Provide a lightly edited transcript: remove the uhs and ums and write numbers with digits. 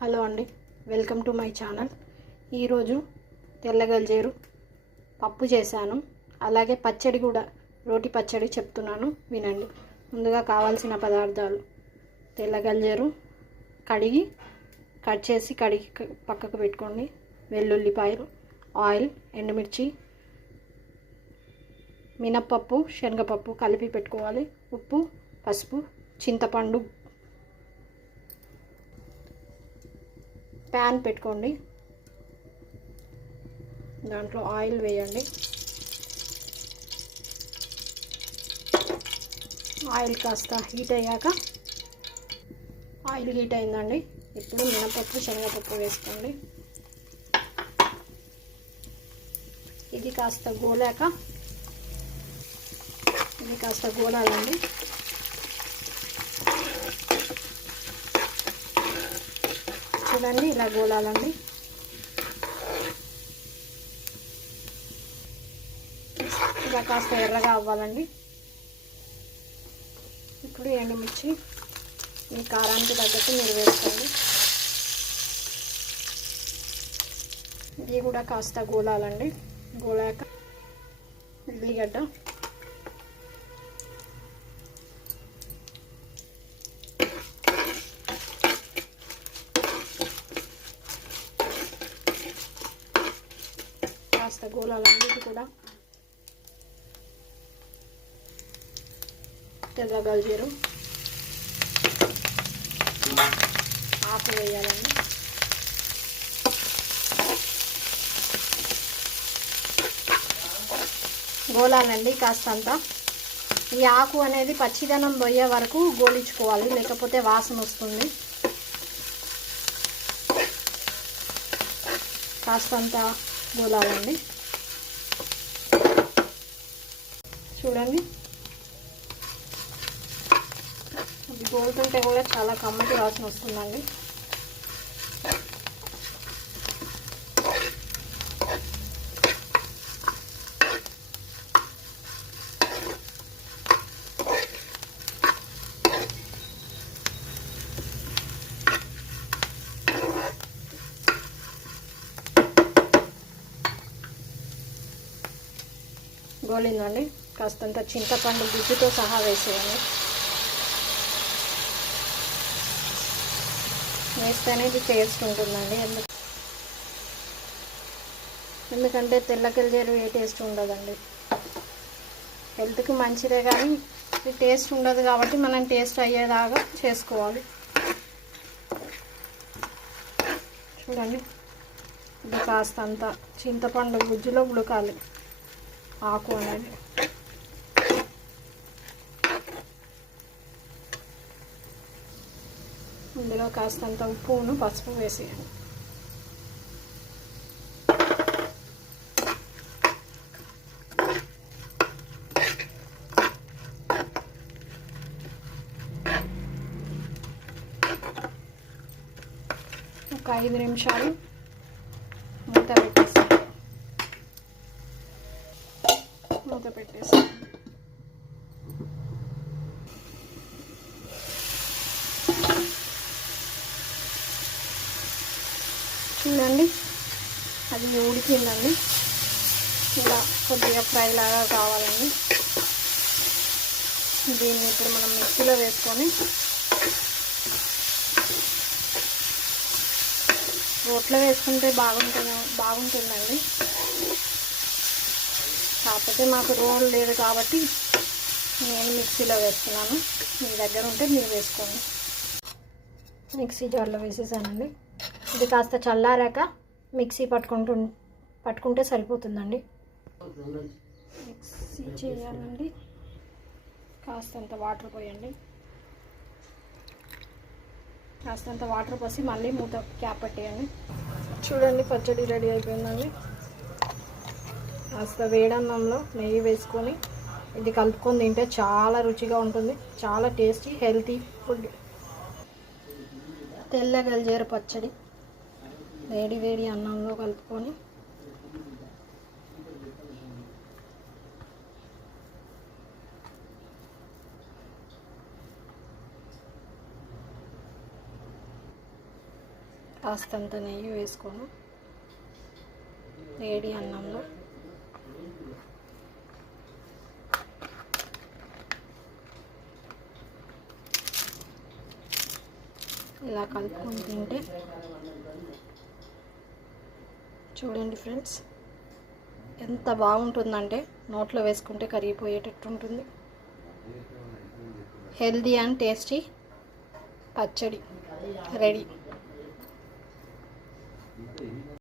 Hello అండి, welcome to my channel. ఈరోజు తెల్లగల్జేరు పప్పు చేశాను. అలాగే పచ్చడి కూడా, రోటి పచ్చడి చెప్తున్నాను వినండి. ముందుగా కావాల్సిన పదార్థాలు: తెల్లగల్జేరు కడిగి కడిగి పక్కకు పెట్టుకోండి. వెల్లుల్లిపాయలు, ఆయిల్, ఎండుమిర్చి, మినప్పప్పు, శనగపప్పు కలిపి పెట్టుకోవాలి. ఉప్పు, పసుపు, చింతపండు. ప్యాన్ పెట్టుకోండి, దాంట్లో ఆయిల్ వేయండి. ఆయిల్ కాస్త హీట్ అయ్యాక, ఆయిల్ హీట్ అయిందండి. ఇప్పుడు మినపప్పు, శనగపప్పు వేసుకోండి. ఇది కాస్త గోలాలండి. చూడండి, ఇలా గోలాలండి. ఇలా కాస్త ఎర్రగా అవ్వాలండి. ఇప్పుడు ఎండుమిర్చి మీ కారానికి తగ్గట్టు మీరు వేసుకోండి. ఇది కూడా కాస్త గోలాలండి. గోలాక ఉల్లిగడ్డ, కాస్త గోలాలండి. ఇది కూడా తెల్లగల్జేరు ఆకు వేయాలండి. గోలాలండి కాస్తంత. ఈ ఆకు అనేది పచ్చిదనం పోయే వరకు గోలించుకోవాలి, లేకపోతే వాసన వస్తుంది. కాస్తంత గోలాలండి. చూడండి, ఇది గోలుతుంటే కూడా చాలా కమ్మటి వాసన వస్తుందండి. గోలిందండి. కాస్తంత చింతపండు గుజ్జుతో సహా వేసేయండి. వేస్తేనే ఇది టేస్ట్ ఉంటుందండి. ఎందుకంటే తెల్లగల్జేరు ఏ టేస్ట్ ఉండదండి. హెల్త్కి మంచిదే, కానీ ఇది టేస్ట్ ఉండదు కాబట్టి మనం టేస్ట్ అయ్యేదాకా చేసుకోవాలి. చూడండి, ఇది కాస్తంత చింతపండు గుజ్జులో ఉడకాలి ఆకు అనేది. ఇందులో కాస్తంత ఉప్పును పసుపు వేసేయండి. ఒక 5 నిమిషాలు మూత పెట్టేసి చూడండి, అది ఉడికిందండి. ఇలా కొద్దిగా ఫ్రై లాగా కావాలండి. దీన్ని ఇప్పుడు మనం మిక్సీలో వేసుకొని, రోట్లో వేసుకుంటే బాగుంటుందండి. కాకపోతే మాకు రోల్ లేదు కాబట్టి నేను మిక్సీలో వేస్తున్నాను. మీ దగ్గర ఉంటే మీరు వేసుకోండి. మిక్సీ జార్లో వేసేసానండి. ఇది కాస్త చల్లారాక మిక్సీ పట్టుకుంటే సరిపోతుందండి. మిక్సీ చేయాలండి. కాస్తంత వాటర్ పోయండి. కాస్తంత వాటర్ పోసి మళ్ళీ మూత క్యాప్ పెట్టేయండి. చూడండి, పచ్చడి రెడీ అయిపోయిందండి. కాస్త వేడన్నంలో నెయ్యి వేసుకొని ఇది కలుపుకొని తింటే చాలా రుచిగా ఉంటుంది. చాలా టేస్టీ, హెల్తీ ఫుడ్. తెల్లగల్జేరు పచ్చడి వేడి వేడి అన్నంలో కలుపుకొని కాస్తంత నెయ్యి వేసుకొని వేడి అన్నంలో ఇలా కలుపుకొని తింటే చూడండి ఫ్రెండ్స్, ఎంత బాగుంటుందంటే నోట్లో వేసుకుంటే కరిగిపోయేటట్టు ఉంటుంది. హెల్దీ అండ్ టేస్టీ పచ్చడి రెడీ.